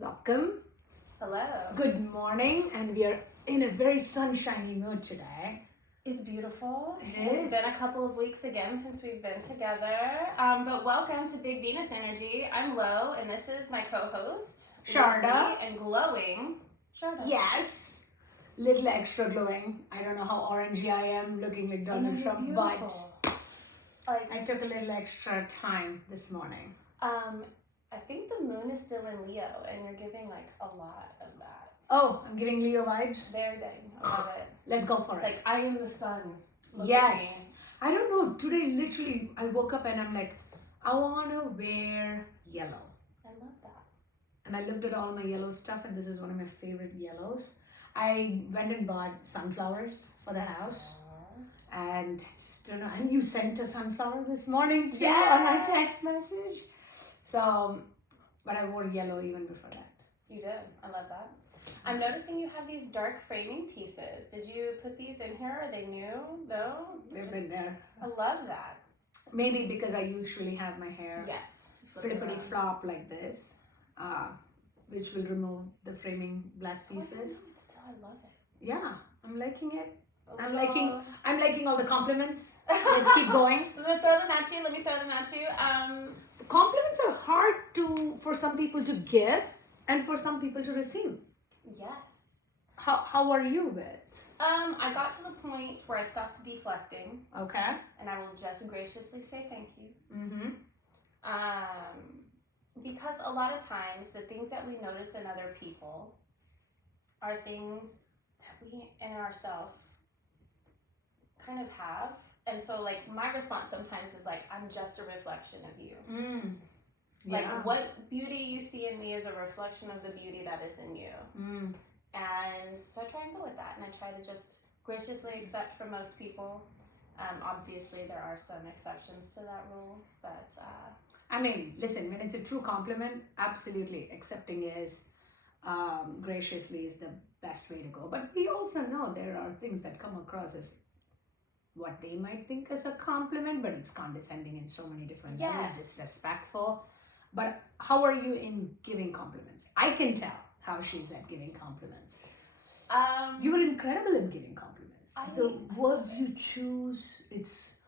Welcome. Hello. Good morning, and we are in a very sunshiny mood today. It's beautiful. It's been a couple of weeks again since we've been together. But welcome to Big Venus Energy. I'm Lo, and this is my co-host, Sharda. lovely and glowing Sharda. Yes. Little extra glowing. I don't know how orangey I am, looking like Donald Trump, but I took a little extra time this morning. I think the moon is still in Leo, and you're giving like a lot of that. Oh, I'm giving Leo vibes. Very big. I love it. Let's go for it. Like I am the sun. Look Yes. I don't know. Today, literally, I woke up and I'm like, I want to wear yellow. I love that. And I looked at all my yellow stuff, and this is one of my favorite yellows. I went and bought sunflowers for the house. And just don't know. And you sent a sunflower this morning too on our text message. So, but I wore yellow even before that. You did. I love that. I'm noticing you have these dark framing pieces. Did you put these in here? Are they new? No? They've been there. I love that. Maybe because I usually have my hair Yes. flippity flop like this, which will remove the framing black pieces. I love it. Yeah, I'm liking it. I'm Little- liking all the compliments. Let's keep going. Let me throw them at you. Compliments are hard for some people to give and for some people to receive. Yes. How are you with? I got to the point where I stopped deflecting, Okay. and I will just graciously say thank you. Mm-hmm. Because a lot of times the things that we notice in other people are things that we in ourselves kind of have. And so like my response sometimes is like, I'm just a reflection of you. Like what beauty you see in me is a reflection of the beauty that is in you. And so I try and go with that, and I try to just graciously accept for most people. Obviously there are some exceptions to that rule, but I mean, listen, when it's a true compliment, absolutely accepting is graciously is the best way to go. But we also know there are things that come across as what they might think as a compliment, but it's condescending in so many different ways, disrespectful. But how are you in giving compliments? I can tell how she's at giving compliments. You were incredible in giving compliments. The words you choose, it's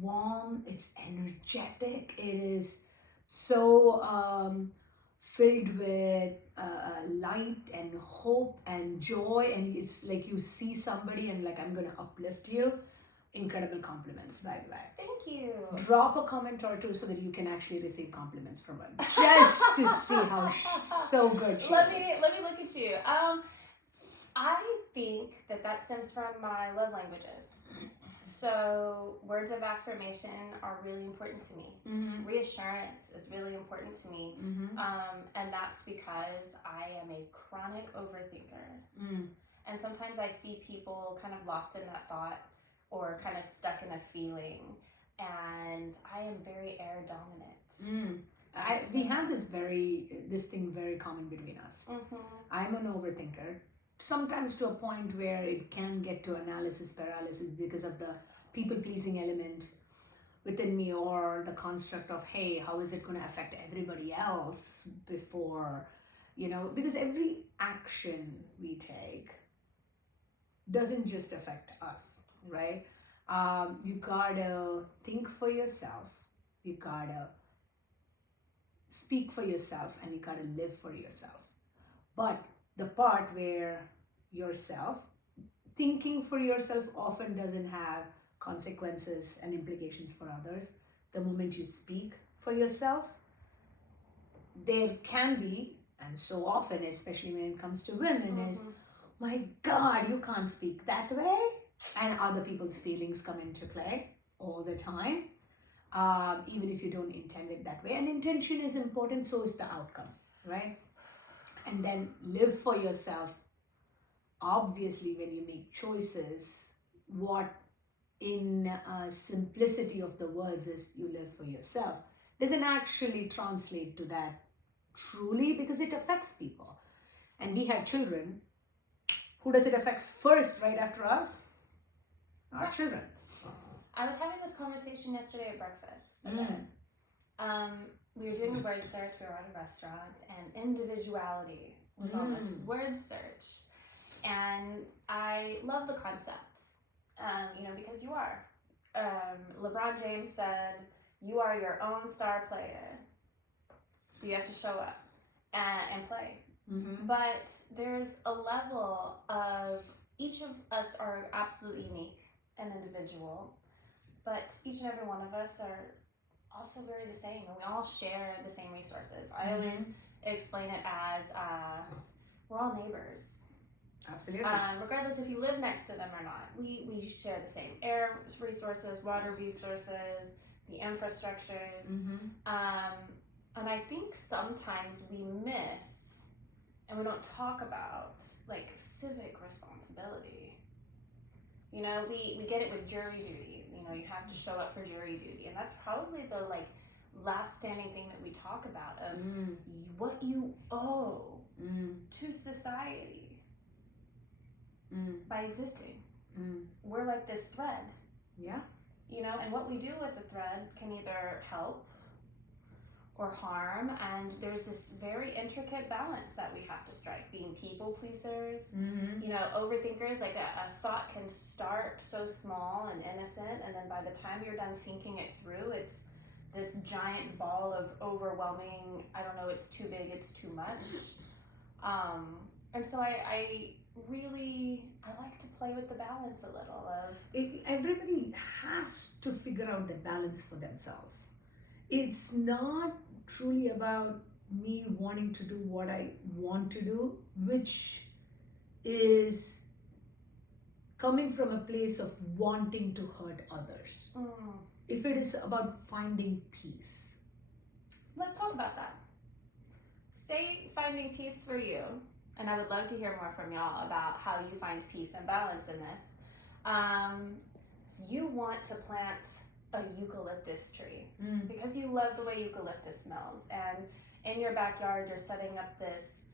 warm, it's energetic, it is so filled with light and hope and joy, and it's like you see somebody and like, I'm gonna uplift you. Incredible compliments, by the way. thank you. Drop a comment or two so that you can actually receive compliments from her, just to see how so good she Let is. me look at you. I think that stems from my love languages. So words of affirmation are really important to me. Reassurance is really important to me. And that's because I am a chronic overthinker. And sometimes I see people kind of lost in that thought or kind of stuck in a feeling. And I am very air dominant. We have this thing very common between us. I'm an overthinker, sometimes to a point where it can get to analysis paralysis because of the people-pleasing element within me, or the construct of, hey, how is it going to affect everybody else before, because every action we take doesn't just affect us, right? You gotta think for yourself, you gotta speak for yourself, and you gotta live for yourself. But the part where thinking for yourself often doesn't have consequences and implications for others. The moment you speak for yourself, there can be, and so often, especially when it comes to women, is, my God, you can't speak that way. And other people's feelings come into play all the time, even if you don't intend it that way. And intention is important, so is the outcome, right? And then live for yourself. Obviously, when you make choices, what in simplicity of the words is you live for yourself doesn't actually translate to that truly, because it affects people. And we have children. Who does it affect first right after us? Our children. I was having this conversation yesterday at breakfast. we were doing a word search, we were at a restaurant, and individuality was on this word search. And I love the concept, because you are. LeBron James said, you are your own star player. So you have to show up and play. Mm-hmm. But there's a level of, each of us are absolutely unique and individual, but each and every one of us are also very the same, and we all share the same resources. I always explain it as we're all neighbors. Absolutely. Regardless if you live next to them or not, we share the same air resources, water resources, the infrastructures. And I think sometimes we miss, and we don't talk about, like, civic responsibility. We get it with jury duty. You have to show up for jury duty, and that's probably the last standing thing that we talk about of what you owe to society by existing. We're like this thread. Yeah. And what we do with the thread can either help or harm, and there's this very intricate balance that we have to strike, being people pleasers, overthinkers. Like a thought can start so small and innocent, and then by the time you're done thinking it through, it's this giant ball of overwhelming, I don't know, it's too big, it's too much. And so I like to play with the balance a little of everybody has to figure out the balance for themselves. It's not truly about me wanting to do what I want to do, which is coming from a place of wanting to hurt others. If it is about finding peace. Let's talk about that. Say finding peace for you, and I would love to hear more from y'all about how you find peace and balance in this. You want to plant a eucalyptus tree because you love the way eucalyptus smells, and in your backyard you're setting up this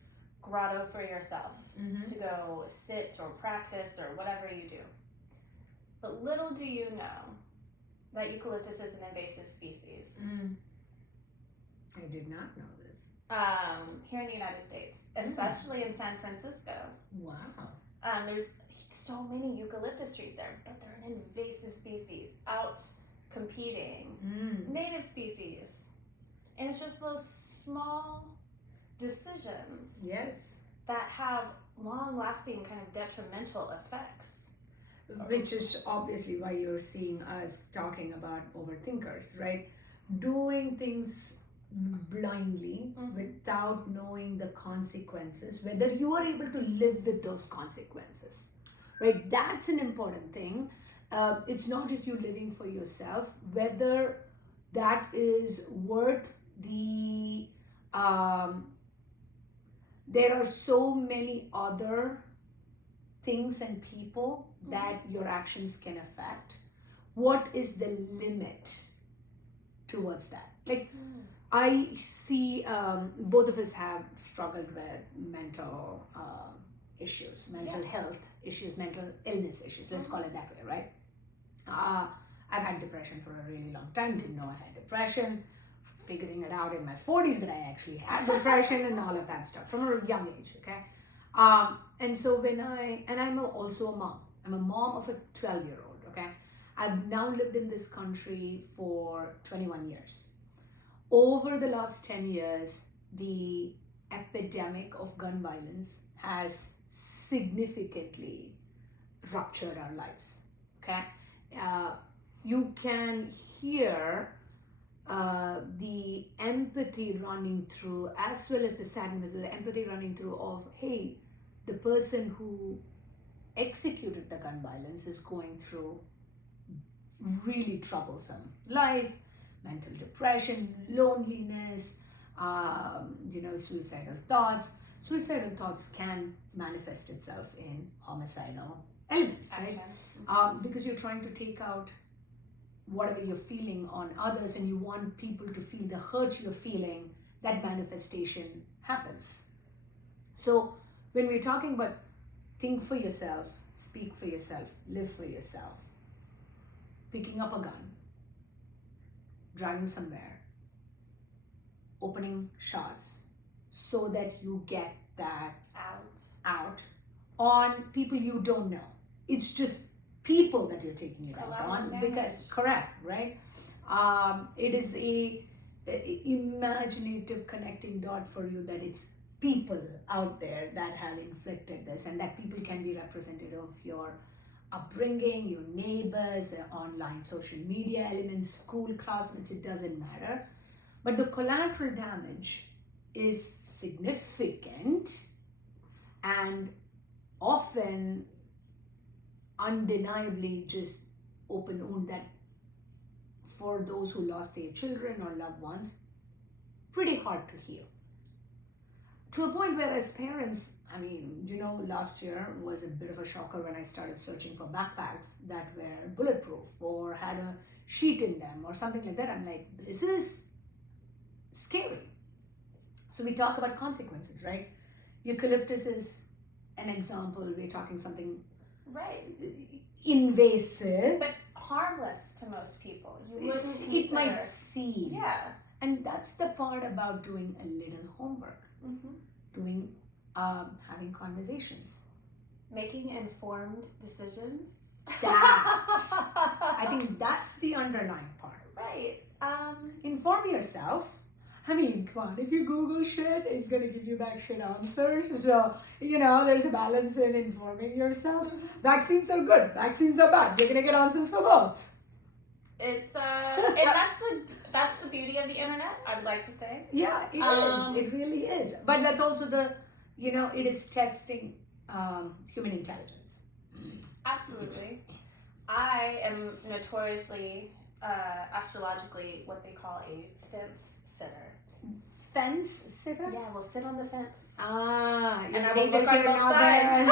grotto for yourself to go sit or practice or whatever you do. But little do you know that eucalyptus is an invasive species. I did not know this. Here in the United States, especially in San Francisco. Wow. There's so many eucalyptus trees there, but they're an invasive species, out competing native species. And it's just those small decisions that have long-lasting kind of detrimental effects. Which is obviously why you're seeing us talking about overthinkers, right? Doing things blindly without knowing the consequences, whether you are able to live with those consequences, right? That's an important thing. It's not just you living for yourself, whether that is worth the there are so many other things and people that your actions can affect. What is the limit towards that? Like, I see both of us have struggled with mental issues, mental health issues, mental illness issues, let's call it that way, right? I've had depression for a really long time, didn't know I had depression, figuring it out in my 40s that I actually had depression and all of that stuff from a young age, okay? And so I'm also a mom. I'm a mom of a 12-year-old, okay? I've now lived in this country for 21 years. Over the last 10 years, the epidemic of gun violence has significantly ruptured our lives, okay? You can hear the empathy running through, as well as the sadness, the empathy running through of, hey, the person who executed the gun violence is going through really troublesome life, mental depression, loneliness, suicidal thoughts. Suicidal thoughts can manifest itself in homicidal elements, right? Because you're trying to take out whatever you're feeling on others, and you want people to feel the hurt you're feeling, that manifestation happens. So when we're talking about think for yourself, speak for yourself, live for yourself, picking up a gun, driving somewhere, opening shots so that you get that out on people you don't know. It's just people that you're taking it out Collateral on damage. because correct, right? It is a imaginative connecting dot for you that it's people out there that have inflicted this, and that people can be representative of your upbringing, your neighbors, online social media elements, school classmates, it doesn't matter. But the collateral damage is significant and often undeniably just open wound that for those who lost their children or loved ones, pretty hard to heal. To a point where as parents, I mean, last year was a bit of a shocker when I started searching for backpacks that were bulletproof or had a sheet in them or something like that. I'm like, this is scary. So we talk about consequences, right? Eucalyptus is an example. We're talking something Right. invasive. But harmless to most people. You wouldn't It consider. might seem. Yeah. And that's the part about doing a little homework, doing, having conversations. Making informed decisions. I think that's the underlying part. Right. Inform yourself. I mean, come on, if you Google shit, it's going to give you back shit answers. So, there's a balance in informing yourself. Vaccines are good, vaccines are bad. You're going to get answers for both. It's and that's the beauty of the internet, I'd like to say. Yeah, it is. It really is. But that's also it is testing human intelligence. Absolutely. I am notoriously, astrologically, what they call a fence sitter. Fence sitter? Yeah, we'll sit on the fence. And I will look on both sides.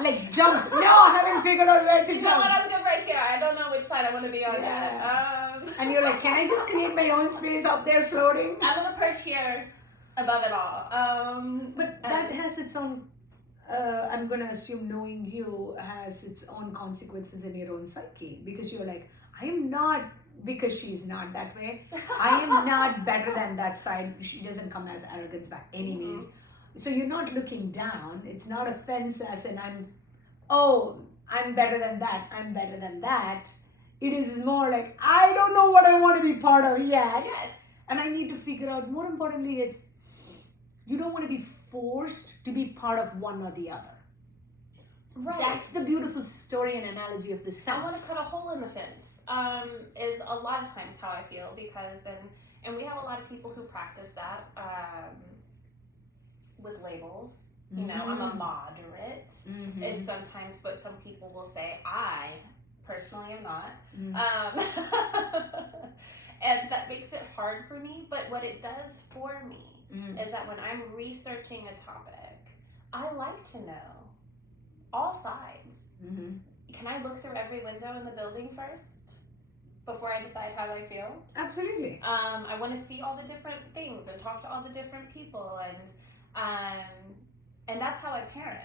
Like jump. No, I haven't figured out where to You know jump. what? I'm good right here. I don't know which side I want to be on Yeah. yet. And you're like, can I just create my own space up there floating? I'm gonna perch here above it all. But that has its own, I'm going to assume knowing you has its own consequences in your own psyche. Because you're like, I am not, because she's not that way, I am not better than that side. She doesn't come as arrogance by any means. So you're not looking down. It's not offense as in I'm better than that. I'm better than that. It is more like, I don't know what I want to be part of yet. Yes. And I need to figure out, more importantly, it's, you don't want to be forced to be part of one or the other. Right. That's the beautiful story and analogy of this fence. I want to cut a hole in the fence. Is a lot of times how I feel because and we have a lot of people who practice that with labels. You know, I'm a moderate. Is sometimes what some people will say. I personally am not. And that makes it hard for me. But what it does for me is that when I'm researching a topic, I like to know all sides. Can I look through every window in the building first before I decide how I feel? Absolutely. I want to see all the different things and talk to all the different people, and that's how I parent.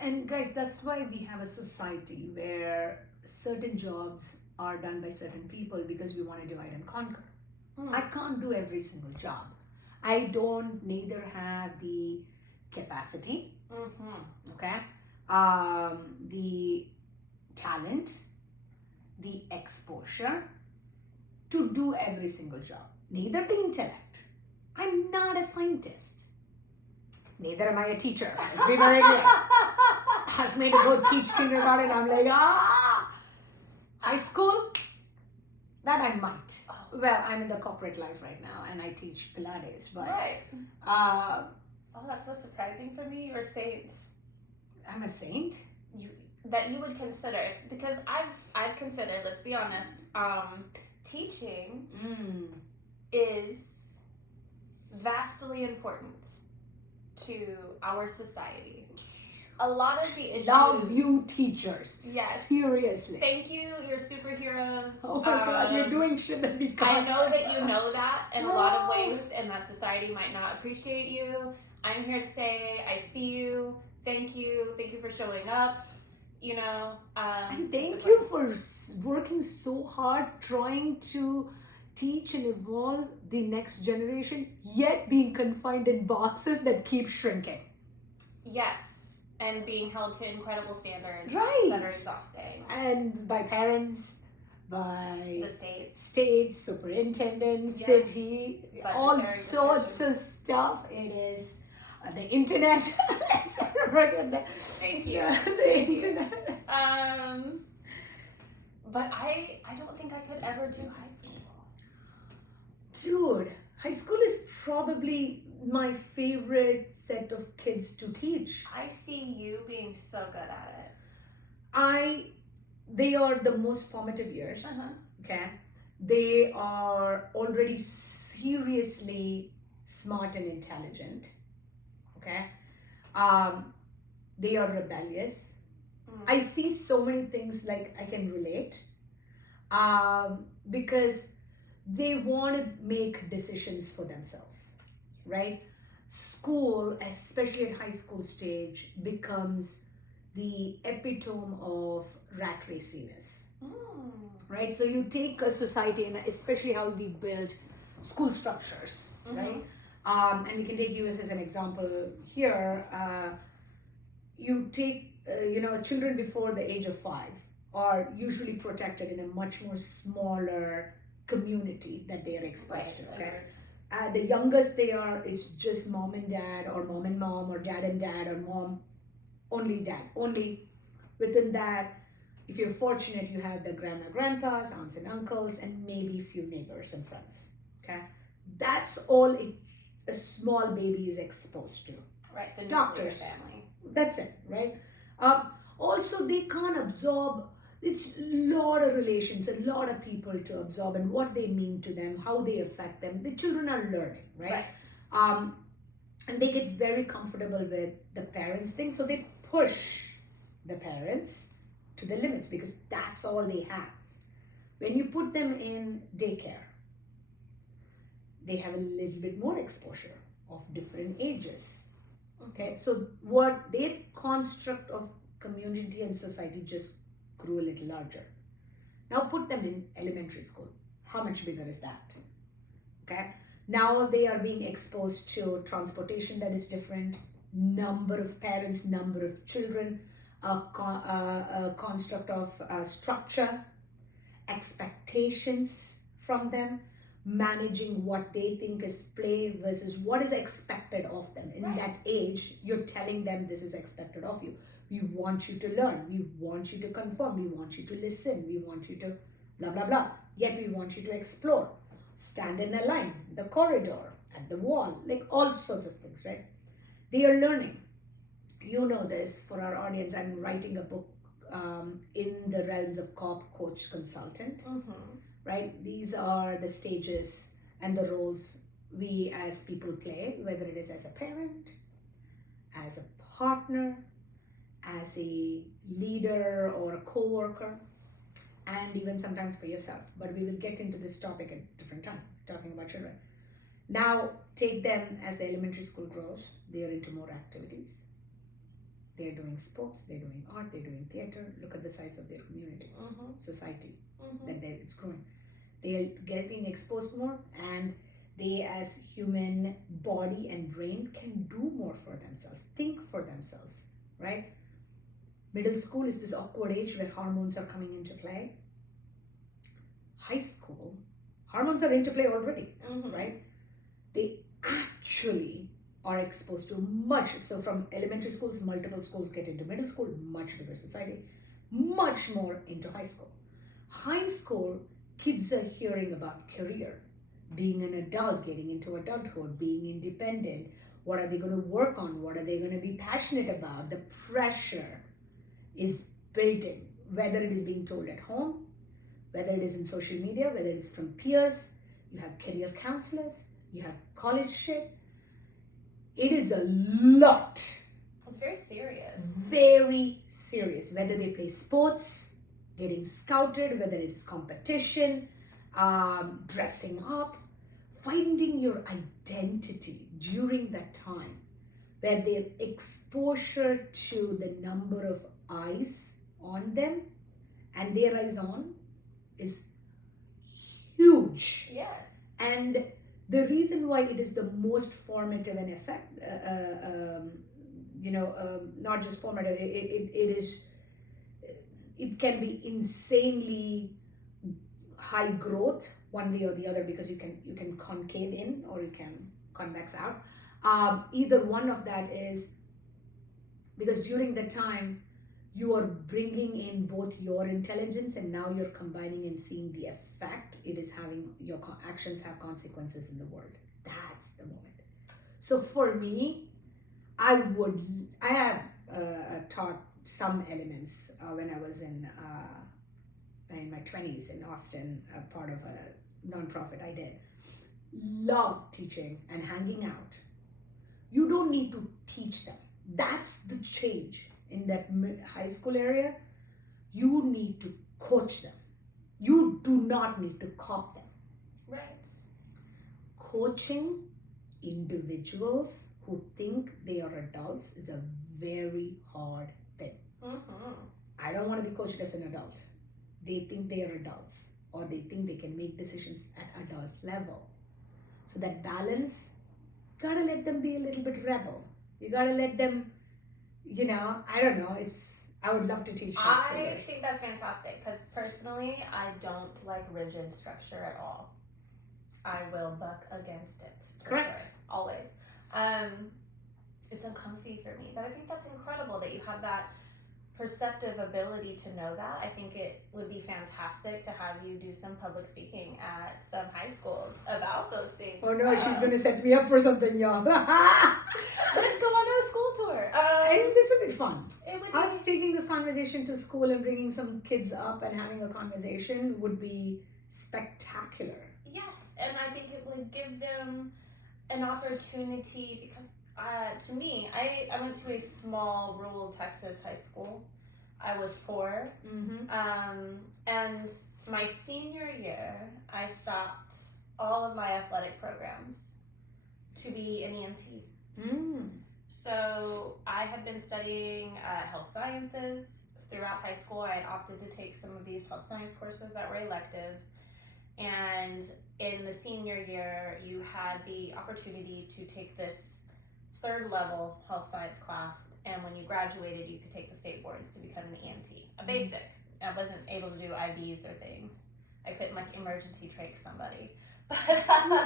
And guys, that's why we have a society where certain jobs are done by certain people because we want to divide and conquer. I can't do every single job. I don't neither have the capacity, okay, the talent, the exposure to do every single job. Neither the intellect. I'm not a scientist. Neither am I a teacher. Let's be very clear. Asked me to go teach kindergarten. I'm like, high school? That I might. Well, I'm in the corporate life right now and I teach Pilates, but Right. Oh, that's so surprising for me. You're a saint. I'm a saint. That you would consider, because I've considered. Let's be honest. Teaching is vastly important to our society. A lot of the issues. Love you, teachers. Yes. Seriously. Thank you. You're superheroes. Oh my God, you're doing shit that we can't. I know that you know that in a lot of ways, and that society might not appreciate you. I'm here to say I see you. Thank you. Thank you for showing up. You know. And thank you for working so hard trying to teach and evolve the next generation, yet being confined in boxes that keep shrinking. Yes, and being held to incredible standards Right. that are exhausting. And by parents, by The states. states, superintendents, Yes. city, all Budgetary sorts of stuff. It is the internet. Let's never forget that. Thank you. The Thank you. internet. But I don't think I could ever do high school. Dude, high school is probably my favorite set of kids to teach. I see you being so good at it. They are the most formative years. Uh-huh. Okay, they are already seriously smart and intelligent. Okay, they are rebellious. I see so many things like I can relate, because they want to make decisions for themselves, right? School, especially at high school stage, becomes the epitome of rat raciness, right? So you take a society, and especially how we build school structures, right? And we can take US as an example here. You take, children before the age of 5 are usually protected in a much more smaller community that they are exposed to, okay? The youngest they are, it's just mom and dad, or mom and mom, or dad and dad, or mom, only dad. Only within that, if you're fortunate, you have the grandma, grandpas, aunts and uncles, and maybe a few neighbors and friends, okay? That's all a small baby is exposed to. Right, the Doctors. nuclear family. That's it, right? Also, they can't absorb. It's a lot of relations, a lot of people to absorb, and what they mean to them, how they affect them. The children are learning, right? And they get very comfortable with the parents thing, so they push the parents to the limits because that's all they have. When you put them in daycare, they have a little bit more exposure of different ages. Okay, so what their construct of community and society just grew a little larger. Now put them in elementary school. How much bigger is that? Okay, now they are being exposed to transportation that is different, number of parents, number of children, a construct of structure, expectations from them, managing what they think is play versus what is expected of them. In that age, you're telling them this is expected of you. We want you to learn. We want you to conform. We want you to listen. We want you to blah, blah, blah. Yet we want you to explore. Stand in a line, the corridor, at the wall, like all sorts of things, right? They are learning. You know this. For our audience, I'm writing a book in the realms of cop, coach, consultant. Right? These are the stages and the roles we as people play, whether it is as a parent, as a partner, as a leader or a co-worker, and even sometimes for yourself. But we will get into this topic at a different time, talking about children. Now, take them as the elementary school grows, they are into more activities. They're doing sports, they're doing art, they're doing theater. Look at the size of their community, society, that it's growing. They are getting exposed more, and they as human body and brain can do more for themselves, think for themselves, right? Middle school is this awkward age where hormones are coming into play. High school, hormones are into play already, right? They actually are exposed to much. So from elementary schools, multiple schools get into middle school, much bigger society, much more into high school. High school, kids are hearing about career, being an adult, getting into adulthood, being independent. What are they going to work on? What are they going to be passionate about? The pressure is built in, whether it is being told at home, whether it is in social media, whether it is from peers. You have career counselors, you have college shit. It is a lot. It's very serious. Very serious. Whether they play sports, getting scouted, whether it is competition, dressing up, finding your identity during that time, where their exposure to the number of eyes on them and their eyes on is huge. Yes. And the reason why it is the most formative and effect, not just formative, it can be insanely high growth one way or the other, because you can concave in or you can convex out. Either one of that is because during the time you are bringing in both your intelligence, and now you're combining and seeing the effect it is having. Your actions have consequences in the world. That's the moment. So for me, I had taught some elements when I was in my 20s in Austin, part of a nonprofit I did. Love teaching and hanging out. You don't need to teach them. That's the change in that high school area. You need to coach them. You do not need to cop them. Right. Coaching individuals who think they are adults is a very hard thing. Mm-hmm. I don't want to be coached as an adult. They think they are adults, or they think they can make decisions at adult level. So that balance, gotta let them be a little bit rebel. You gotta let them, I don't know, I would love to teach high I schoolers. think that's fantastic, because personally, I don't like rigid structure at all. I will buck against it. For Correct. Sure. Always. It's uncomfy for me, but I think that's incredible that you have that perceptive ability to know that. I think it would be fantastic to have you do some public speaking at some high schools about those things. Oh no, she's gonna set me up for something, y'all. Let's go on a school tour. I think this would be fun. It would Us taking this conversation to school and bringing some kids up and having a conversation would be spectacular. Yes, and I think it would give them an opportunity, because to me, I went to a small rural Texas high school. I was poor. Mm-hmm. And my senior year, I stopped all of my athletic programs to be an EMT. Mm. So I had been studying health sciences throughout high school. I had opted to take some of these health science courses that were elective. And in the senior year, you had the opportunity to take this third level health science class, and when you graduated, you could take the state boards to become an EMT. A basic. I wasn't able to do IVs or things. I couldn't emergency trach somebody. But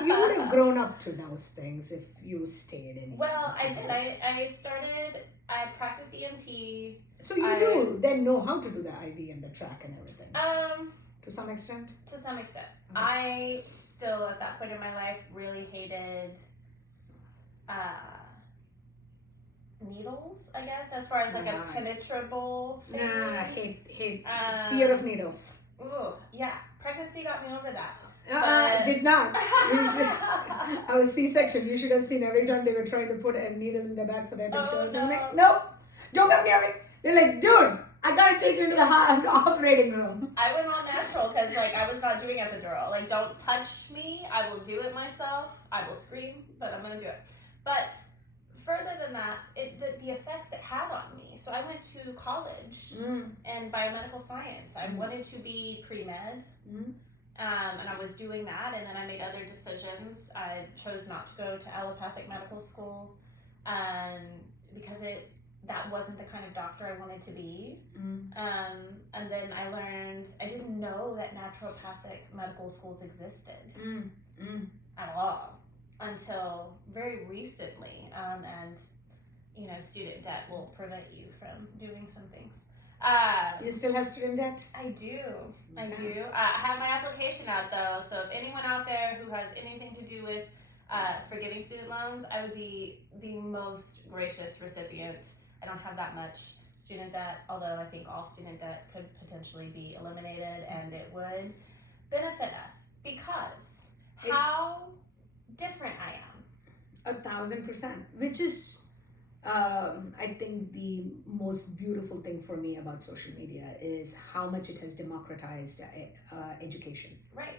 You would have grown up to those things if you stayed in. Well, I did. I practiced EMT. So you do then know how to do the IV and the track and everything. To some extent? To some extent. Okay. I still, at that point in my life, really hated needles, I guess, as far as a penetrable thing. Nah, hate fear of needles. Ooh, yeah. Pregnancy got me over that. Did not. I was C-section. You should have seen every time they were trying to put a needle in their back for their bitch. Oh, They were no. like, nope, don't come near me. They're like, dude, I gotta take you into the operating room. I went all natural because I was not doing epidural. Don't touch me. I will do it myself. I will scream, but I'm gonna do it. But further than that, the effects it had on me. So I went to college in biomedical science. I wanted to be pre-med. And I was doing that, and then I made other decisions. I chose not to go to allopathic medical school because that wasn't the kind of doctor I wanted to be. And then I learned, I didn't know that naturopathic medical schools existed at all until very recently. And student debt will prevent you from doing some things. You still have student debt? I do. I do. I have my application out though, so if anyone out there who has anything to do with forgiving student loans, I would be the most gracious recipient. I don't have that much student debt, although I think all student debt could potentially be eliminated, and it would benefit us because how different I am. 1,000%, which is I think the most beautiful thing for me about social media is how much it has democratized education. Right.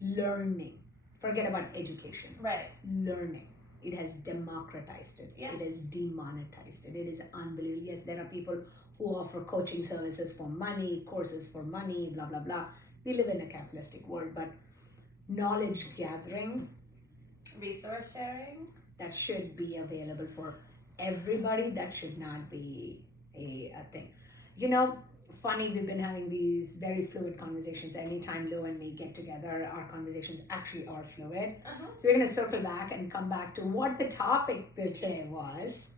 Learning. Forget about education. Right. Learning. It has democratized it. Yes. It has demonetized it. It is unbelievable. Yes, there are people who offer coaching services for money, courses for money, blah, blah, blah. We live in a capitalistic world, but knowledge gathering Resource sharing. that should be available for everybody. That should not be a thing. You know, funny, we've been having these very fluid conversations. Anytime Lou and me get together, our conversations actually are fluid. So we're going to circle back and come back to what the topic today was,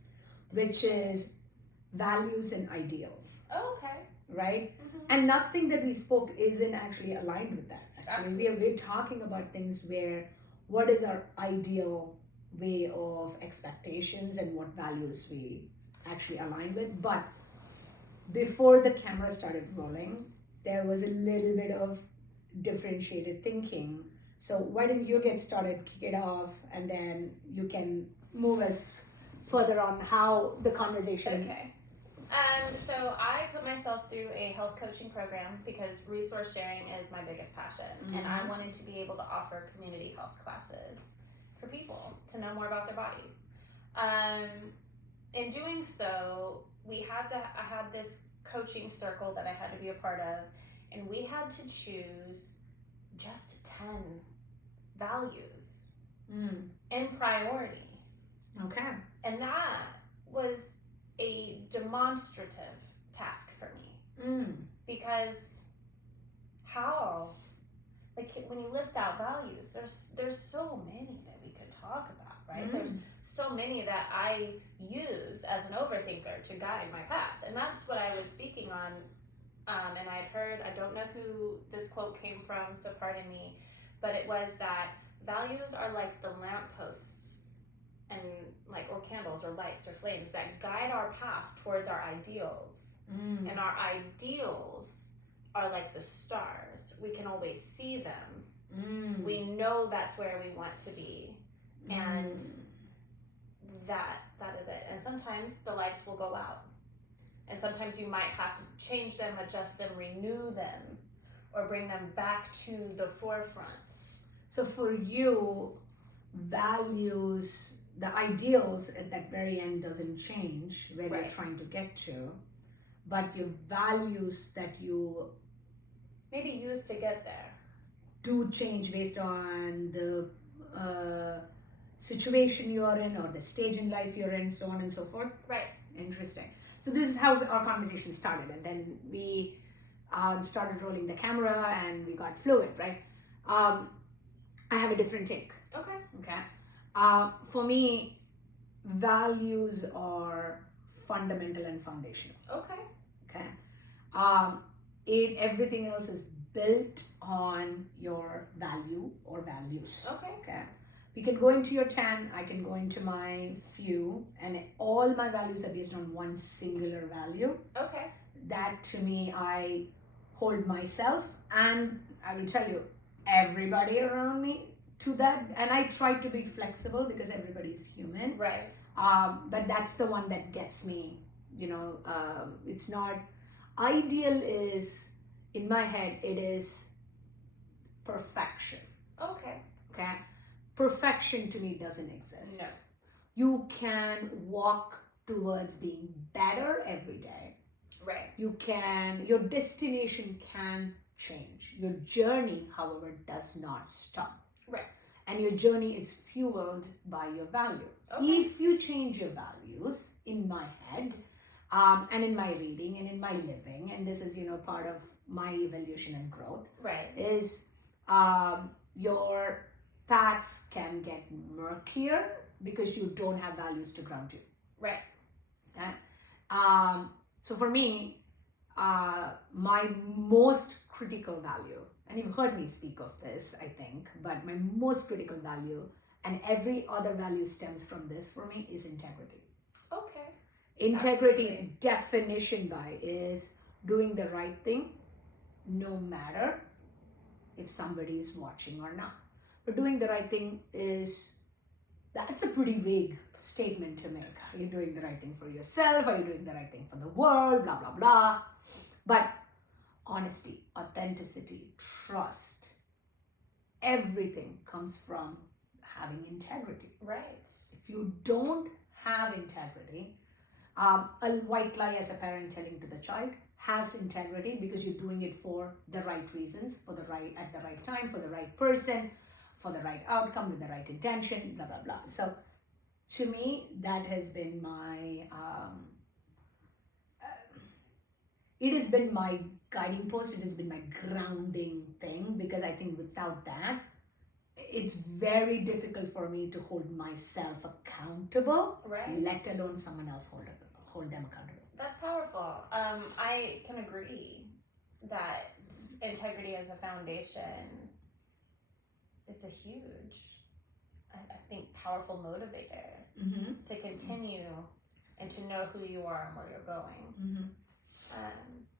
which is values and ideals, Okay. right? And nothing that we spoke isn't actually aligned with that. Actually, we're talking about things where what is our ideal way of expectations and what values we actually align with. But before the camera started rolling, there was a little bit of differentiated thinking. So why don't you get started, kick it off, and then you can move us further on how the conversation. Okay. So I put myself through a health coaching program because resource sharing is my biggest passion, and I wanted to be able to offer community health classes for people to know more about their bodies. In doing so, I had this coaching circle that I had to be a part of, and we had to choose just 10 values in priority. Okay. And that was a demonstrative task for me. Because how? Like when you list out values, there's so many that we could talk about, right? There's so many that I use as an overthinker to guide my path. And that's what I was speaking on. And I'd heard, I don't know who this quote came from, so pardon me, but it was that values are like the lampposts and or candles or lights or flames that guide our path towards our ideals. And our ideals are like the stars. We can always see them. We know that's where we want to be. And that is it. And sometimes the lights will go out. And sometimes you might have to change them, adjust them, renew them, or bring them back to the forefront. So for you, values, the ideals at that very end doesn't change where you're trying to get to, but your values that you maybe use to get there do change based on the situation you're in or the stage in life you're in, so on and so forth. Right. Interesting. So this is how our conversation started, and then we started rolling the camera and we got fluid, right? I have a different take. Okay. For me, values are fundamental and foundational. Okay. Everything else is built on your value or values. Okay. You can go into your 10, I can go into my few, and all my values are based on one singular value. Okay. That to me, I hold myself, and I will tell you, everybody around me to that, and I try to be flexible because everybody's human. Right. But that's the one that gets me. It's not ideal. Is in my head. It is perfection. Okay. Perfection to me doesn't exist. No. You can walk towards being better every day. Right. Your destination can change. Your journey, however, does not stop. Right. And your journey is fueled by your value. Okay. If you change your values, in my head, and in my reading and in my living, and this is, part of my evolution and growth, right, is your paths can get murkier because you don't have values to ground you. Right. Okay? So for me, my most critical value, and you've heard me speak of this, I think, but my most critical value, and every other value stems from this for me, is integrity. Okay. Integrity, Absolutely. definition by, is doing the right thing no matter if somebody is watching or not. But doing the right thing that's a pretty vague statement to make. Are you doing the right thing for yourself? Are you doing the right thing for the world? Blah, blah, blah. But honesty, authenticity, trust, everything comes from having integrity. Right. If you don't have integrity, a white lie as a parent telling to the child has integrity because you're doing it for the right reasons, at the right time, for the right person. for the right outcome with the right intention, blah, blah, blah. So to me, that has been my, it has been my guiding post. It has been my grounding thing, because I think without that, it's very difficult for me to hold myself accountable, Right. let alone someone else hold them accountable. That's powerful. I can agree that integrity as a foundation is a huge, I think, powerful motivator Mm-hmm. to continue and to know who you are and where you're going. Mm-hmm.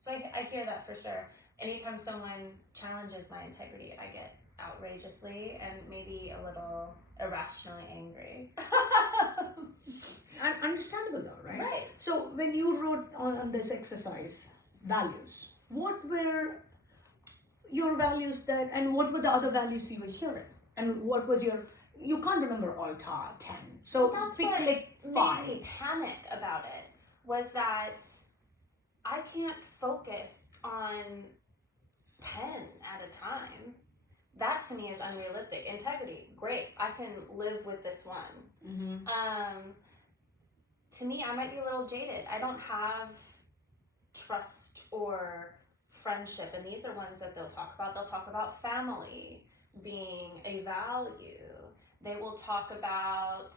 So I hear that for sure. Anytime someone challenges my integrity, I get outrageously and maybe a little irrationally angry. Understandable though, right? Right. So when you wrote on this exercise, values, what were your values that, and what were the other values you were hearing? And what was your, you can't remember all 10. So That's pick what like made 5. me panic about it, was that I can't focus on 10 at a time. That to me is unrealistic. Integrity, great. I can live with this one. Mm-hmm. To me, I might be a little jaded. I don't have trust or friendship, and these are ones that they'll talk about. They'll talk about family being a value. They will talk about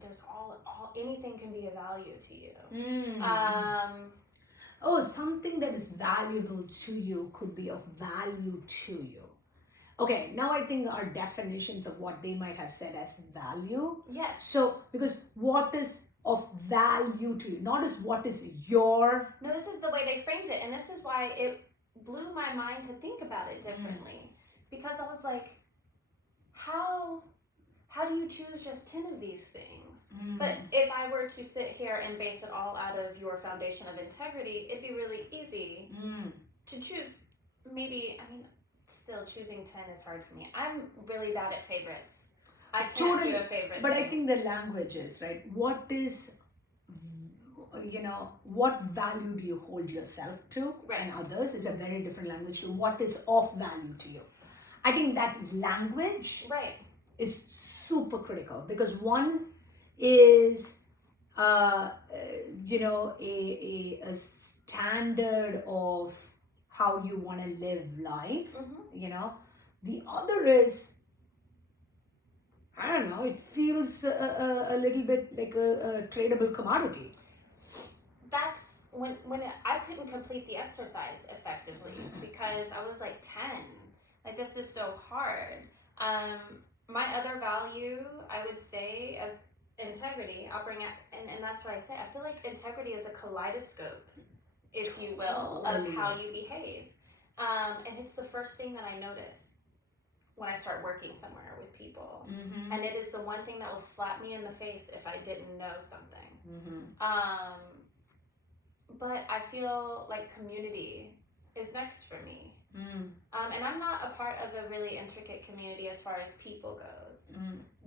there's all anything can be a value to you. Oh, something that is valuable to you could be of value to you. Okay, now I think our definitions of what they might have said as value. Yes. So, because what is of value to you, not as what is your. No, this is the way they framed it, and this is why it blew my mind to think about it differently. Because I was like, how do you choose just 10 of these things? But if I were to sit here and base it all out of your foundation of integrity, it'd be really easy to choose. Maybe, I mean, still choosing 10 is hard for me. I'm really bad at favorites. I can't Totally, do a favorite but thing. I think the language is, right? What is, what value do you hold yourself to, Right. and others is a very different language to what is of value to you. I think that language Right. is super critical, because one is a standard of how you want to live life. The other is, I don't know, it feels a little bit like a tradable commodity. That's when I couldn't complete the exercise effectively because I was like 10. Like, this is so hard. My other value, I would say, as integrity, I'll bring it, and that's where I say, I feel like integrity is a kaleidoscope, if you will, of how you behave. And it's the first thing that I notice when I start working somewhere with people. And it is the one thing that will slap me in the face if I didn't know something. But I feel like community is next for me. And I'm not a part of a really intricate community as far as people goes,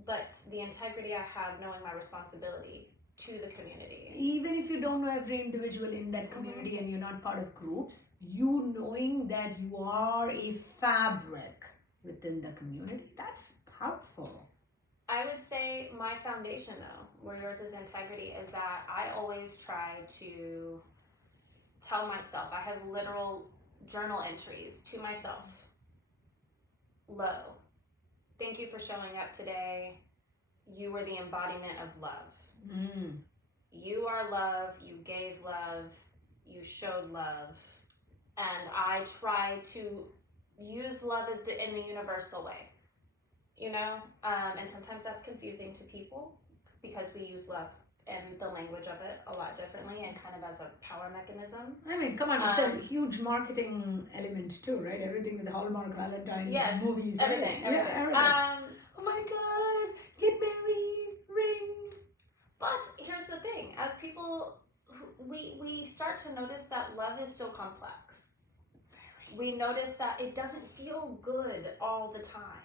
but the integrity I have knowing my responsibility to the community. Even if you don't know every individual in that community and you're not part of groups, you knowing that you are a fabric within the community, that's powerful. I would say my foundation, though, where yours is integrity, is that I always try to tell myself, I have literal journal entries to myself. Low. Thank you for showing up today. You were the embodiment of love. You are love. You gave love. You showed love. And I try to use love as in the universal way. And sometimes that's confusing to people because we use love and the language of it a lot differently and kind of as a power mechanism. I mean, come on, it's a huge marketing element too, right? Everything with Hallmark, Valentine's, yes, movies, everything. Yeah, everything. Oh my God, get married, ring. But here's the thing: as people, we start to notice that love is so complex. We notice that it doesn't feel good all the time,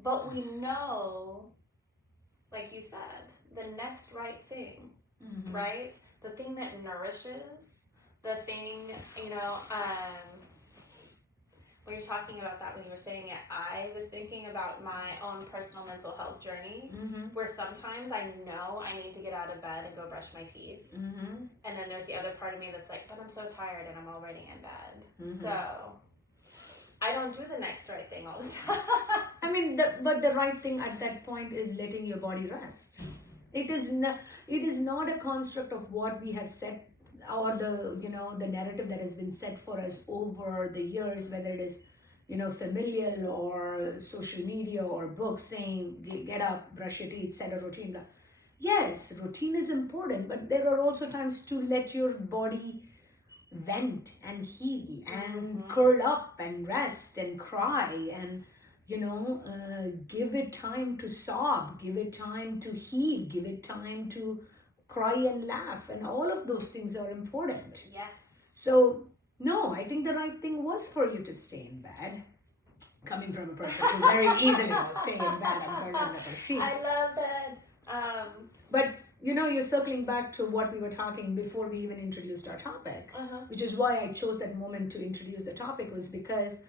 but we know, like you said, the next right thing, right? The thing that nourishes, the thing, when you're talking about that, when you were saying it, I was thinking about my own personal mental health journey, where sometimes I know I need to get out of bed and go brush my teeth. And then there's the other part of me that's like, but I'm so tired and I'm already in bed. So I don't do the next right thing all the time. I mean, but the right thing at that point is letting your body rest. It is not a construct of what we have set, or the narrative that has been set for us over the years, whether it is familial or social media or books saying get up, brush your teeth, set a routine. Yes, routine is important, but there are also times to let your body vent and heal and curl up and rest and cry and give it time to sob, give it time to heal, give it time to cry and laugh, and all of those things are important. Yes. So no, I think the right thing was for you to stay in bed, coming from a person who very easily will stay in bed and curl under the sheets. I love bed. But you're circling back to what we were talking before we even introduced our topic, which is why I chose that moment to introduce the topic, was because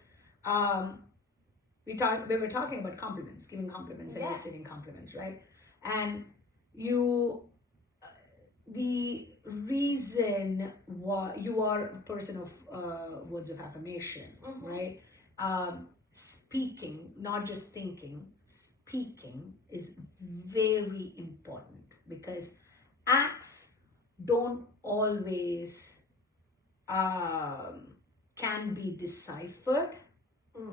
we were talking about compliments, giving compliments and receiving compliments, right? And the reason why you are a person of words of affirmation, right? Speaking, not just thinking, speaking is very important, because acts don't always can be deciphered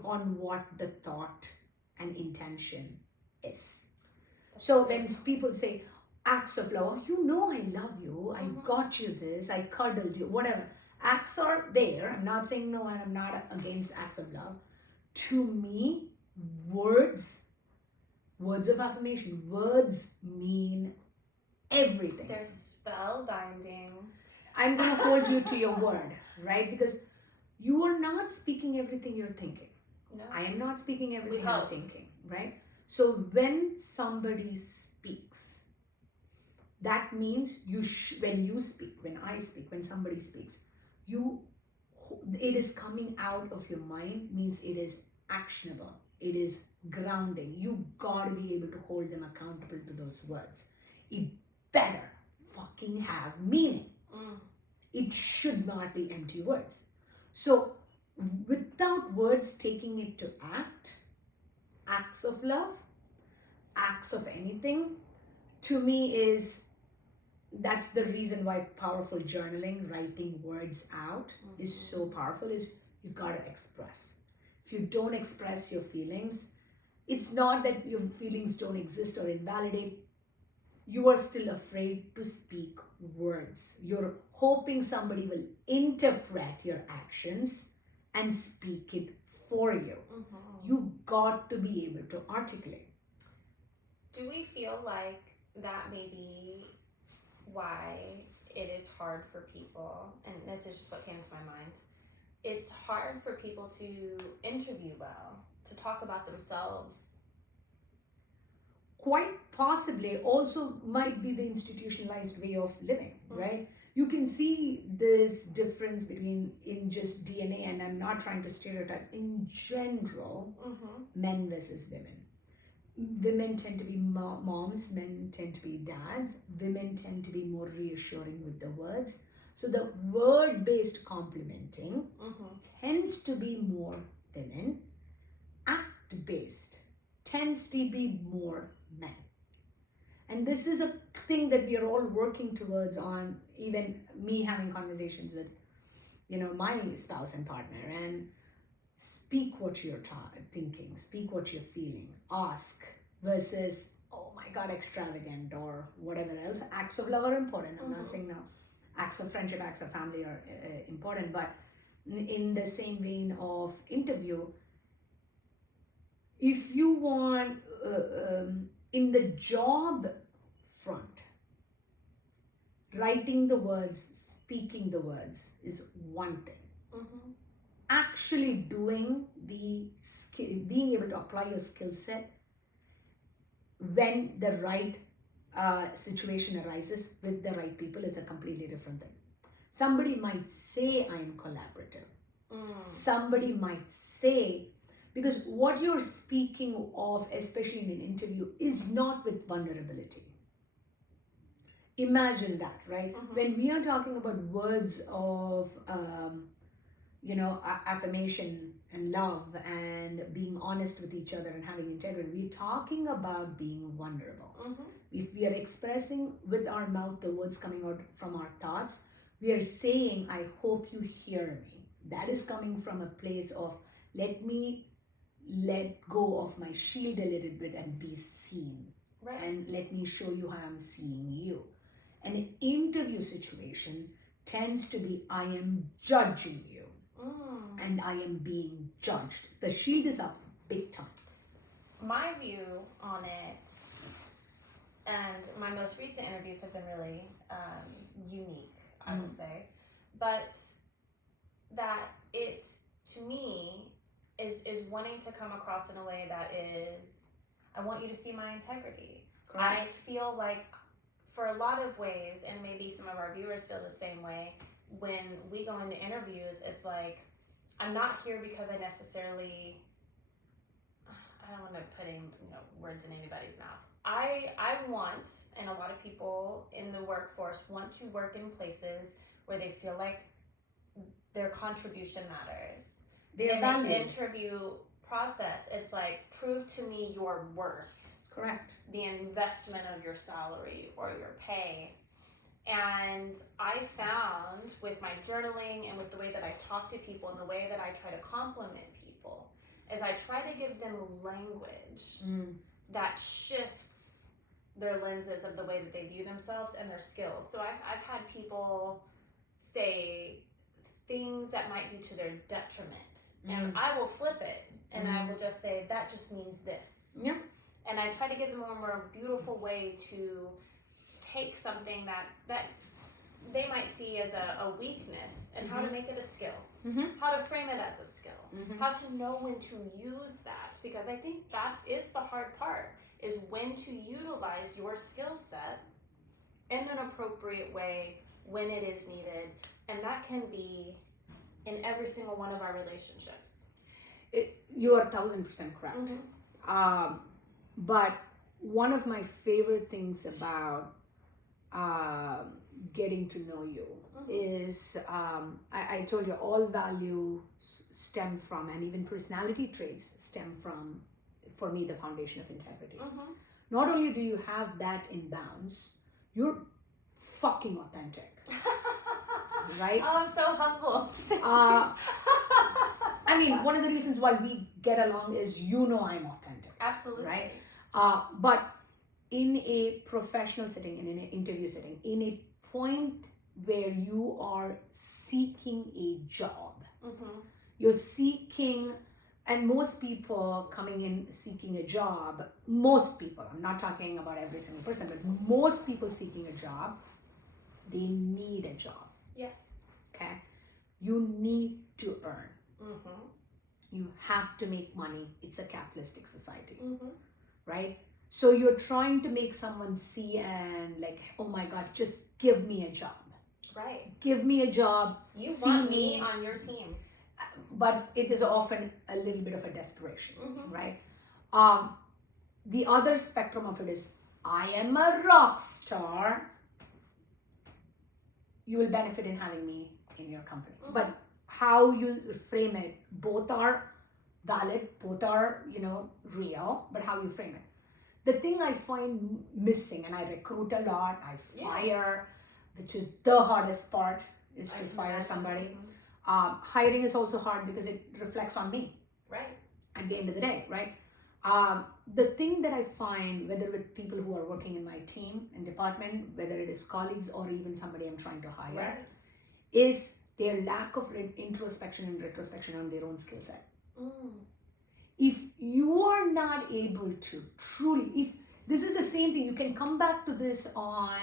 on what the thought and intention is. So when people say acts of love, I love you, I got you this, I cuddled you, whatever. Acts are there. I'm not saying no, and I'm not against acts of love. To me, words of affirmation, words mean everything. They're spellbinding. I'm going to hold you to your word, right? Because you are not speaking everything you're thinking. No. I am not speaking everything I'm thinking, right? So when somebody speaks, that means when you speak, when I speak, when somebody speaks, it is coming out of your mind, means it is actionable, it is grounding. You gotta be able to hold them accountable to those words. It better fucking have meaning. It should not be empty words. So without words taking it to acts of love, acts of anything, to me that's the reason why powerful journaling, writing words out is so powerful, is you gotta express. If you don't express your feelings, it's not that your feelings don't exist or invalidate. You are still afraid to speak words. You're hoping somebody will interpret your actions and speak it for you. You got to be able to articulate. Do we feel like that may be why it is hard for people, and this is just what came to my mind, it's hard for people to interview well, to talk about themselves? Quite possibly also might be the institutionalized way of living, right? You can see this difference between in just DNA, and I'm not trying to stereotype, in general, men versus women. Women tend to be moms, men tend to be dads, women tend to be more reassuring with the words. So the word-based complimenting tends to be more women. Act-based tends to be more men. And this is a thing that we are all working towards, on even me having conversations with, my spouse and partner, and speak what you're thinking, speak what you're feeling, ask, versus, oh my God, extravagant or whatever else. Acts of love are important. I'm not saying no. Acts of friendship, acts of family are important, but in the same vein of interview, if you want, in the job front, writing the words, speaking the words is one thing. Actually doing the skill, being able to apply your skill set when the right situation arises with the right people, is a completely different thing. Somebody might say I am collaborative, Somebody might say, because what you're speaking of, especially in an interview, is not with vulnerability. Imagine that, right? When we are talking about words of, affirmation and love and being honest with each other and having integrity, we're talking about being vulnerable. If we are expressing with our mouth the words coming out from our thoughts, we are saying, I hope you hear me. That is coming from a place of, let me let go of my shield a little bit and be seen. Right. And let me show you how I'm seeing you. An interview situation tends to be, I am judging you. And I am being judged. The shield is up big time. My view on it, and my most recent interviews have been really unique, I will say, but that it's, to me, is wanting to come across in a way that is, I want you to see my integrity. Correct. I feel like for a lot of ways, and maybe some of our viewers feel the same way, when we go into interviews, it's like, I'm not here because I necessarily, I don't want to put in words in anybody's mouth. I want, and a lot of people in the workforce want to work in places where they feel like their contribution matters. In the interview process, it's like, prove to me your worth. Correct. The investment of your salary or your pay. And I found with my journaling and with the way that I talk to people and the way that I try to compliment people, is I try to give them language that shifts their lenses of the way that they view themselves and their skills. So I've had people say things that might be to their detriment, and I will flip it and I will just say, that just means this. Yeah. And I try to give them a more beautiful way to take something that they might see as a weakness and how to make it a skill, how to frame it as a skill, how to know when to use that, because I think that is the hard part, is when to utilize your skill set in an appropriate way when it is needed, and that can be in every single one of our relationships. You are 1,000% correct. But one of my favorite things about getting to know you is, I told you, all values stem from, and even personality traits stem from, for me, the foundation of integrity. Not only do you have that in bounds, you're fucking authentic. Right? Oh, I'm so humbled. I mean, one of the reasons why we get along is, I'm authentic. Absolutely. Right? But in a professional setting, in an interview setting, in a point where you are seeking a job, you're seeking, and most people coming in seeking a job, most people, I'm not talking about every single person, but most people seeking a job, they need a job. Yes. Okay? You need to earn. You have to make money. It's a capitalistic society. Right? So you're trying to make someone see and like, oh my God, just give me a job. Right. Give me a job. You want me on your team. But it is often a little bit of a desperation, right? The other spectrum of it is, I am a rock star. You will benefit in having me in your company. But how you frame it, both are valid, both are, real, but how you frame it. The thing I find missing, and I recruit a lot, I fire, which is the hardest part, is to fire somebody. Hiring is also hard because it reflects on me. Right. At the end of the day, right? The thing that I find, whether with people who are working in my team and department, whether it is colleagues or even somebody I'm trying to hire, is their lack of introspection and retrospection on their own skill set. If you are not able to truly, if this is the same thing, you can come back to this on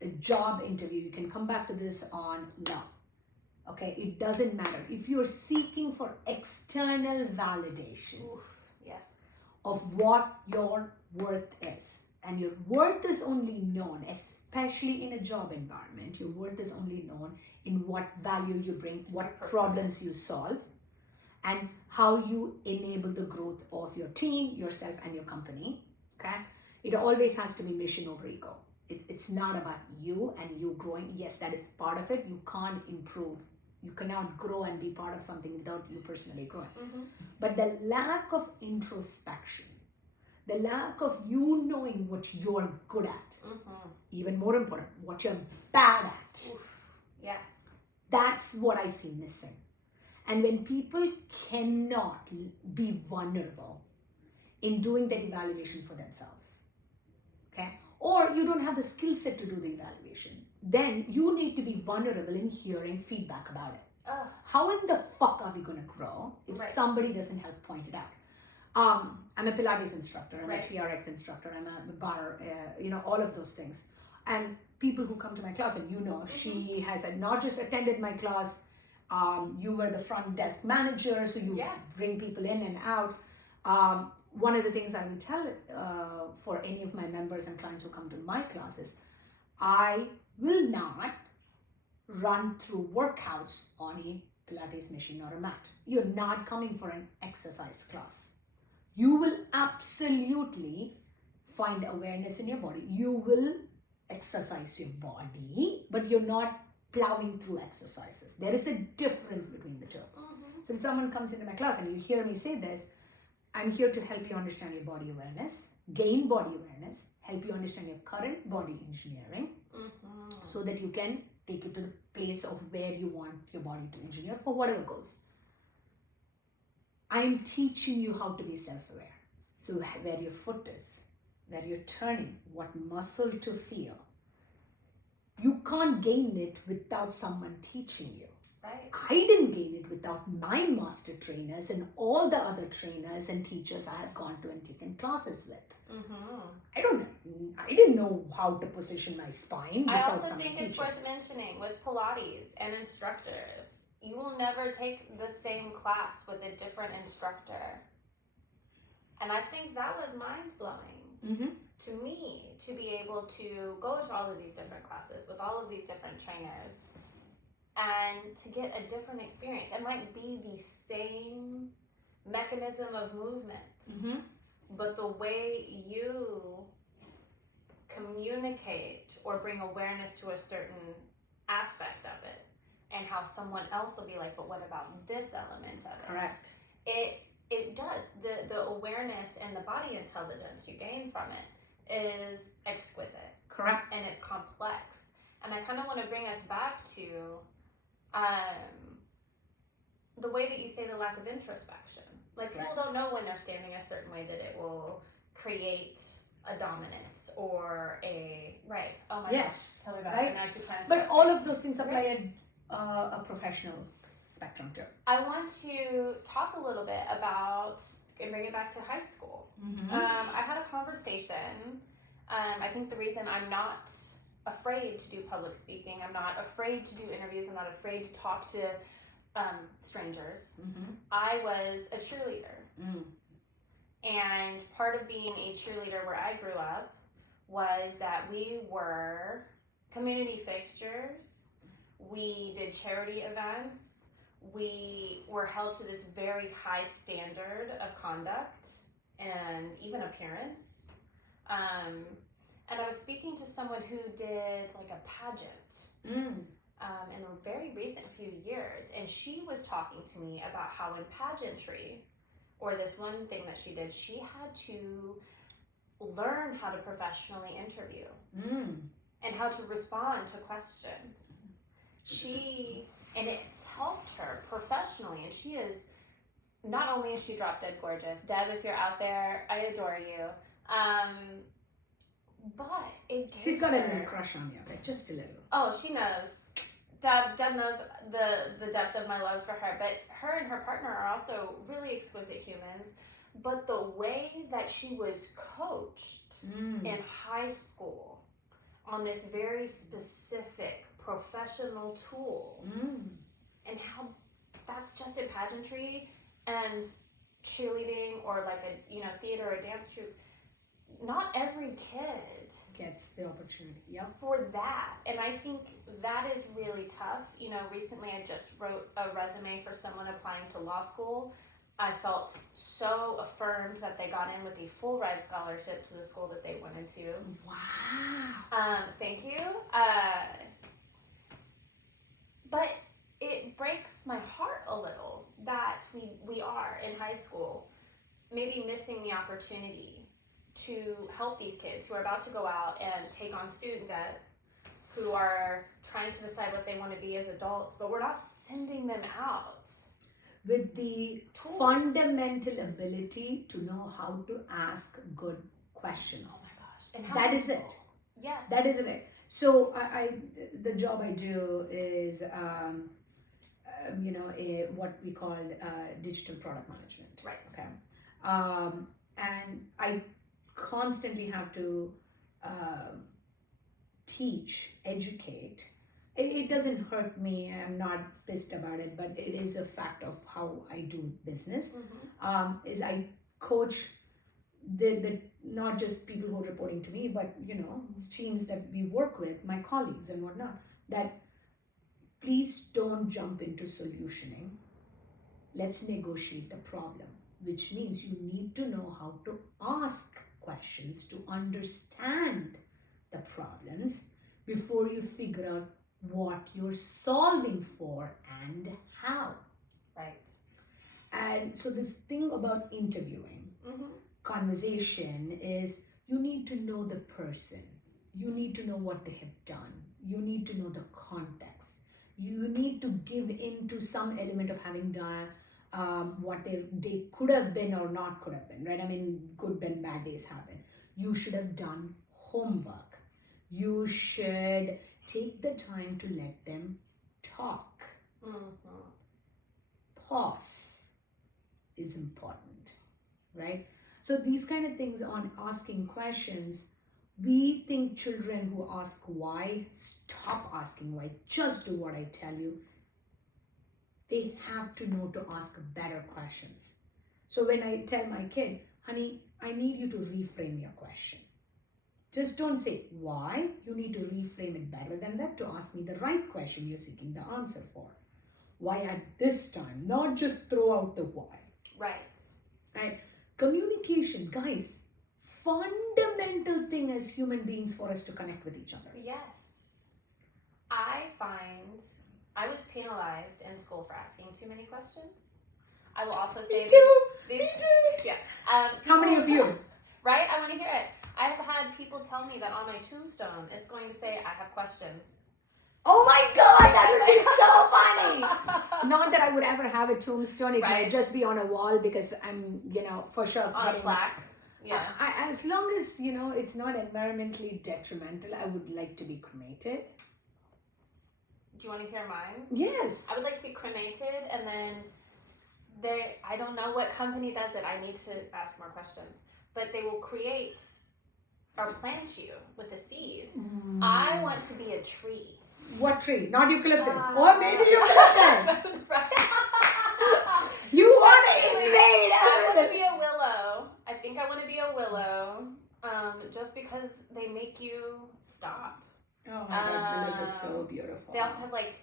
a job interview, you can come back to this on love. Okay, it doesn't matter. If you're seeking for external validation yes, of what your worth is, and your worth is only known, especially in a job environment, your worth is only known in what value you bring, what problems you solve, and how you enable the growth of your team, yourself, and your company. Okay, it always has to be mission over ego. It's not about you and you growing. Yes, that is part of it. You can't improve. You cannot grow and be part of something without you personally growing. But the lack of introspection, the lack of you knowing what you're good at, even more important, what you're bad at. Yes. That's what I see missing. And when people cannot be vulnerable in doing that evaluation for themselves, okay, or you don't have the skill set to do the evaluation, then you need to be vulnerable in hearing feedback about it. How in the fuck are we going to grow if somebody doesn't help point it out? I'm a Pilates instructor, I'm a TRX instructor, I'm a bar, all of those things. And people who come to my class, and she has not just attended my class, you were the front desk manager, so you bring people in and out. One of the things I will tell for any of my members and clients who come to my classes, I will not run through workouts on a Pilates machine or a mat. You're not coming for an exercise class. You will absolutely find awareness in your body. You will exercise your body, but you're not plowing through exercises. There is a difference between the two. So if someone comes into my class and you hear me say this, I'm here to help you understand your body awareness, gain body awareness, help you understand your current body engineering, so that you can take it to the place of where you want your body to engineer for whatever goals. I'm teaching you how to be self-aware. So where your foot is, where you're turning, what muscle to feel. You can't gain it without someone teaching you. Right. I didn't gain it without my master trainers and all the other trainers and teachers I have gone to and taken classes with. I didn't know how to position my spine without I also someone think teaching. it's worth mentioning with Pilates and instructors, you will never take the same class with a different instructor. And I think that was mind-blowing to me, to be able to go to all of these different classes with all of these different trainers and to get a different experience. It might be the same mechanism of movement, but the way you communicate or bring awareness to a certain aspect of it, and how someone else will be like, but what about this element of it? Correct. It does. The awareness and the body intelligence you gain from it is exquisite. Correct. And it's complex. And I kind of want to bring us back to the way that you say the lack of introspection. Like, people don't know when they're standing a certain way that it will create a dominance or a oh my gosh, tell me about it. And I keep trying to but all of those things apply at a professional spectrum too. I want to talk a little bit about and bring it back to high school. I had a conversation. I think the reason I'm not afraid to do public speaking, I'm not afraid to do interviews, I'm not afraid to talk to strangers. I was a cheerleader. And part of being a cheerleader where I grew up was that we were community fixtures. We did charity events. We were held to this very high standard of conduct and even appearance. And I was speaking to someone who did like a pageant in the very recent few years, and she was talking to me about how in pageantry, or this one thing that she did, she had to learn how to professionally interview and how to respond to questions. And it's helped her professionally, and she is, not only is she drop dead gorgeous, Deb, if you're out there, I adore you, but it gave She's got a little crush on you, okay? Just a little. Oh, she knows. Deb knows the depth of my love for her, but her and her partner are also really exquisite humans. But the way that she was coached in high school on this very specific professional tool, and how that's just in pageantry and cheerleading or like a theater or dance troupe, not every kid gets the opportunity. Yep. for that. And I think that is really tough. You know, recently I just wrote a resume for someone applying to law school. I felt so affirmed that they got in with a full ride scholarship to the school that they wanted to. Wow. Thank you. But it breaks my heart a little that we are in high school maybe missing the opportunity to help these kids who are about to go out and take on student debt, who are trying to decide what they want to be as adults, but we're not sending them out With the Tools. fundamental ability to know how to ask good questions. Oh my gosh. And how That many is it. people? Yes. That isn't it. So the job I do is, what we call digital product management. Right. Okay. And I constantly have to teach, educate. It doesn't hurt me. I'm not pissed about it, but it is a fact of how I do business. Is I coach the not just people who are reporting to me, but teams that we work with, my colleagues and whatnot. That please don't jump into solutioning. Let's negotiate the problem, which means you need to know how to ask questions to understand the problems before you figure out what you're solving for and how. Right. And so this thing about interviewing, Mm-hmm. conversation is you need to know the person. You need to know what they have done. You need to know the context. You need to give in to some element of having done what they could have been or not could have been, right? I mean, good and bad days happen. You should have done homework. You should take the time to let them talk. Mm-hmm. Pause is important, right? So these kind of things on asking questions, we think children who ask why, stop asking why, just do what I tell you. They have to know to ask better questions. So when I tell my kid, honey, I need you to reframe your question. Just don't say why, you need to reframe it better than that to ask me the right question you're seeking the answer for. Why at this time, not just throw out the why. Right. Right? Communication, guys, fundamental thing as human beings for us to connect with each other. Yes. I find I was penalized in school for asking too many questions. I will also say Me too. these Me too. yeah. How many of you? Right? I want to hear it. I have had people tell me that on my tombstone it's going to say I have questions. Oh my God, that would be so funny. Not that I would ever have a tombstone. It Right. might just be on a wall because I'm, for sure. On a getting- plaque. Yeah. As long as, it's not environmentally detrimental, I would like to be cremated. Do you want to hear mine? Yes. I would like to be cremated, and then I don't know what company does it. I need to ask more questions. But they will create or plant you with a seed. I want to be a tree. What tree? Not eucalyptus. Or maybe eucalyptus. Right? You want to Technically, invade I want to everything. be a willow. I think I want to be a willow. Just because they make you stop. Oh my God, willows are so beautiful. They also have like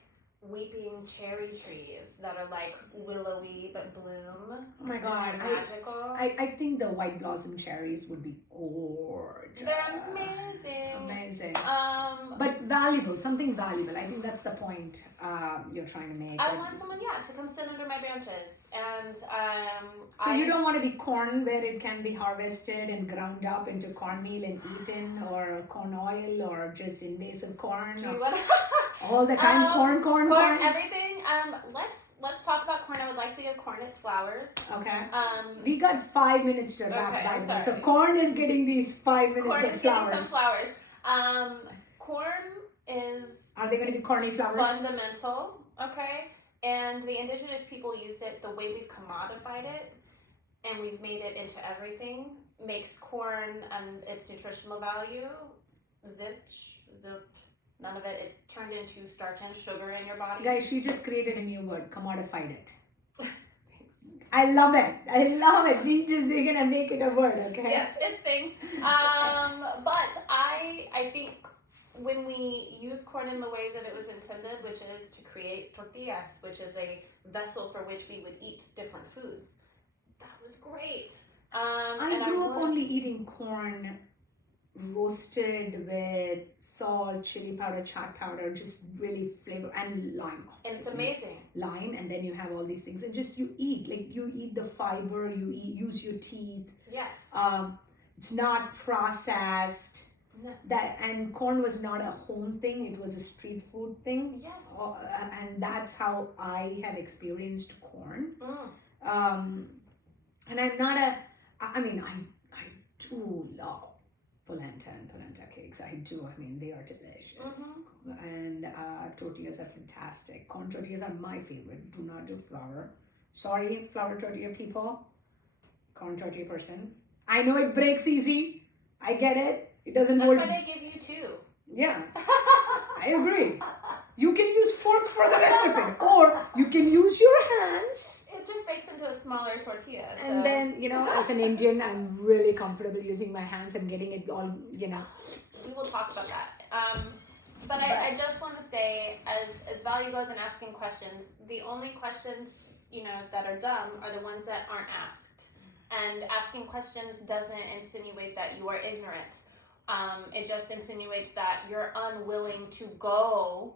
weeping cherry trees that are like willowy but bloom. Oh my God, Magical. I think the white blossom cherries would be gorgeous. They're amazing. Amazing. Um, But valuable, something valuable. I think that's the point you're trying to make. I want someone, to come sit under my branches, and So you don't want to be corn where it can be harvested and ground up into cornmeal and eaten, or corn oil, or just invasive corn. Do or you want all the time, corn. corn? Everything. Let's talk about corn. I would like to give corn its flowers. Okay. We We got 5 minutes to wrap Okay, that. sorry. So corn is getting these 5 minutes corn of is getting flowers. some flowers. Corn is Are they going to be corny flowers? fundamental. Okay, and the indigenous people used it. The way we've commodified it, and we've made it into everything, makes corn and its nutritional value zip. None of it. It's turned into starch and sugar in your body. Guys, she just created a new word, commodified it. Thanks. I love it. We're gonna make it a word, okay? Yes, it's things. But I think when we use corn in the ways that it was intended, which is to create tortillas, which is a vessel for which we would eat different foods, that was great. I grew up only eating corn roasted with salt, chili powder, chaat powder, just really flavor, and lime. And it's obviously. amazing. Lime, and then you have all these things, and just you eat the fiber, use your teeth. Yes. It's not processed. No. That, and corn was not a home thing; it was a street food thing. Yes. And that's how I have experienced corn. Mm. And I'm not a. I mean, I do love polenta and polenta cakes. I do. I mean, they are delicious. Mm-hmm. And tortillas are fantastic. Corn tortillas are my favorite. Do not do flour. Sorry, flour tortilla people. Corn tortilla person. I know it breaks easy. I get it. It doesn't That's hold. why they give you two. Yeah, I agree. You can use fork for the rest of it, or you can use your hands. It just breaks into a smaller tortilla. So. And then, as an Indian, I'm really comfortable using my hands and getting it all, We will talk about that. But I just want to say, as value goes in asking questions, the only questions, that are dumb are the ones that aren't asked. And asking questions doesn't insinuate that you are ignorant. It just insinuates that you're unwilling to go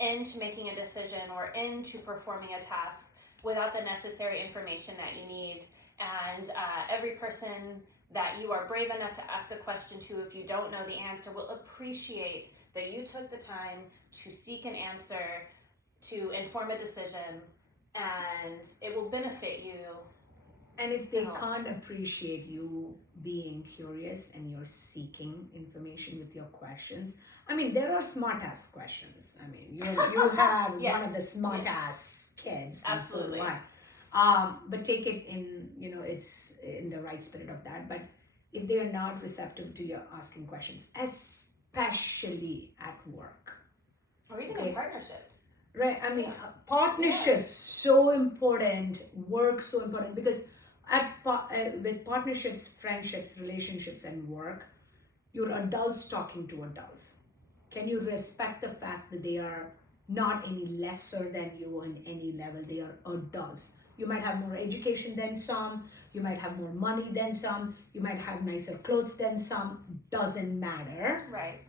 into making a decision or into performing a task without the necessary information that you need. And every person that you are brave enough to ask a question to, if you don't know the answer, will appreciate that you took the time to seek an answer, to inform a decision, and it will benefit you. And if they can't appreciate you being curious and you're seeking information with your questions, I mean, there are smart ass questions. I mean, you have Yes. one of the smart ass kids. Absolutely. And so do I. But take it in, it's in the right spirit of that. But if they are not receptive to your asking questions, especially at work. Or even in partnerships. Right, I mean, partnerships so important, work so important, because with partnerships, friendships, relationships, and work, you're adults talking to adults. Can you respect the fact that they are not any lesser than you on any level? They are adults. You might have more education than some, you might have more money than some, you might have nicer clothes than some, doesn't matter. Right.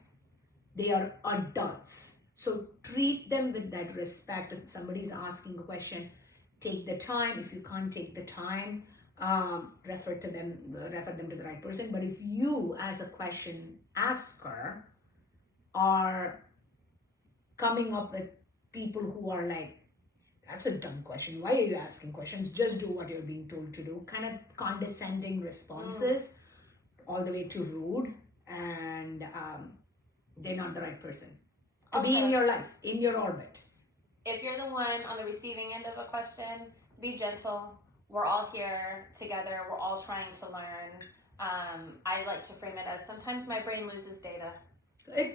They are adults. So treat them with that respect. If somebody's asking a question, take the time. If you can't take the time, refer them to the right person. But if you, as a question asker, are coming up with people who are like, that's a dumb question, why are you asking questions, just do what you're being told to do, kind of condescending responses, all the way to rude, and they're not the right person to be in your life, in your orbit. If you're the one on the receiving end of a question, be gentle. We're all here together. We're all trying to learn. I like to frame it as sometimes my brain loses data. Hey,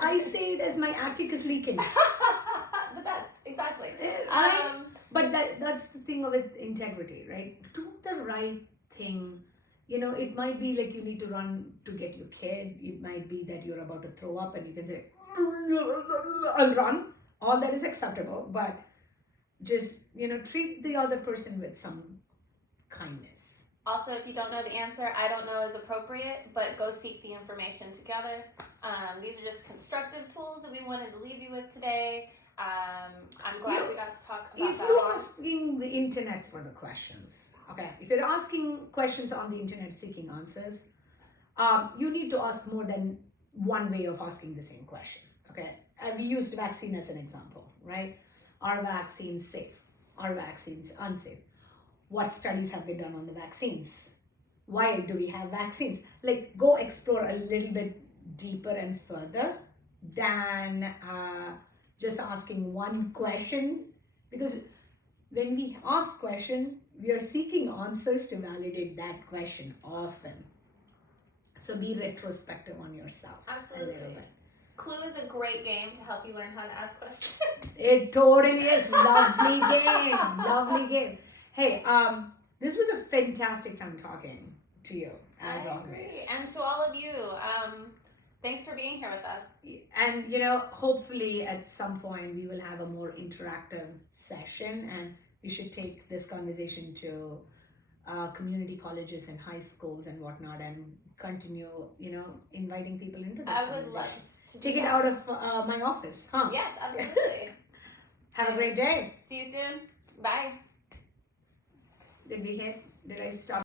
I say it as my attic is leaking. The best, exactly. Right? But that's the thing with integrity, right? Do the right thing. It might be like you need to run to get your kid. It might be that you're about to throw up and you can say, and run. All that is acceptable, but just, treat the other person with some kindness. Also, if you don't know the answer, I don't know is appropriate, but go seek the information together. These are just constructive tools that we wanted to leave you with today. I'm glad we got to talk about that. If you're asking the internet for the questions, okay, if you're asking questions on the internet seeking answers, you need to ask more than one way of asking the same question, okay? We used vaccine as an example, right? Are vaccines safe? Are vaccines unsafe? What studies have been done on the vaccines? Why do we have vaccines? Like, go explore a little bit deeper and further than just asking one question, because when we ask question, we are seeking answers to validate that question often. So be retrospective on yourself. Absolutely. A little bit. Clue is a great game to help you learn how to ask questions. It totally is. Lovely game. Lovely game. Hey, this was a fantastic time talking to you, as I always. agree. And to all of you, thanks for being here with us. And hopefully at some point we will have a more interactive session, and we should take this conversation to community colleges and high schools and whatnot, and continue, inviting people into this I would conversation. love to Take do it that. out of my office, huh? Yes, absolutely. Have a great day. See you soon. Bye. Did I stop?